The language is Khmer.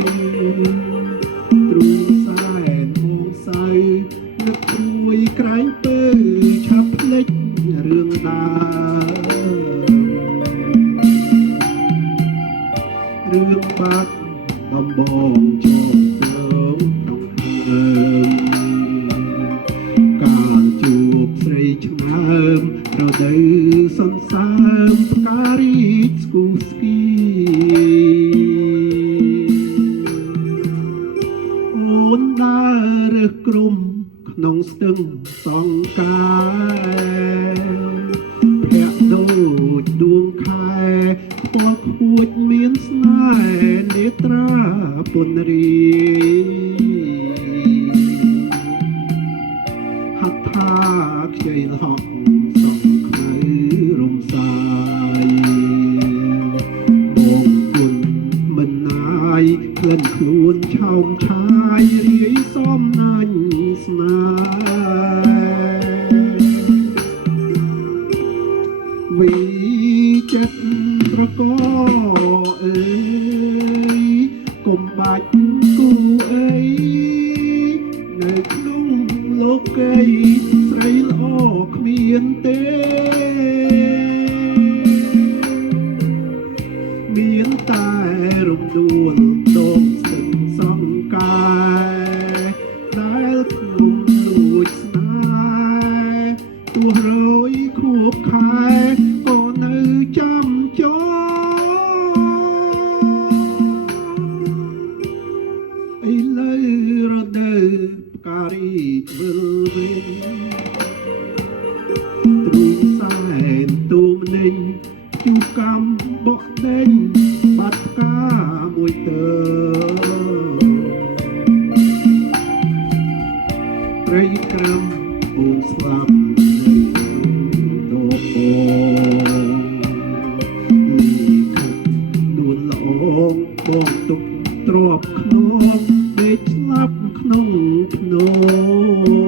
ទ្រូងសែនមកសៅនឹកព្រួយក្រែងពើឆាប់ភ្លេចរឿងដើមរឿងបាត់ដំបងជាប់ស្រោមក្នុងហើមកាលជួបស្រីឆ្នើមរដូវសន្សើមផ្ការីកស្គូស្គីអូនដើររើសក្រុមក្នុងស្ទឹងសង្ការភ័ក្រដូចដួងខែពណ៌ខួចមានស្នេហ៍នេត្រាពនរីហត្ថាខ្ចីលហកសងខ្មៅរំសាយបងគុណមិនណាយក្លិនខ្លួនឆោមឆាយរាយសំណាញ់ស្នេហ៍វិចិត្តត្រកអើយកុំបាច់គូអីនៅក្នុងលោកីស្រីល្អគ្មានទេមានតែរំដួលដងស្ទឹងសង្ការដែលខ្ញុំលួចស្នេហ៍ទោះរយខួបខែក៏នៅចាំចោឥឡូវរដូវផ្ការីកវិលវិញទ្រូងសែនទូមនិញជូកំបក់ដេញបាត់ផ្កាមួយទៅព្រៃក្រំអូនស្លាប់នៅក្នុងតពងលីខិតនួនល្អងបងទុកទ្របខ្នងដេកស្លាប់ក្នុងភ្នំ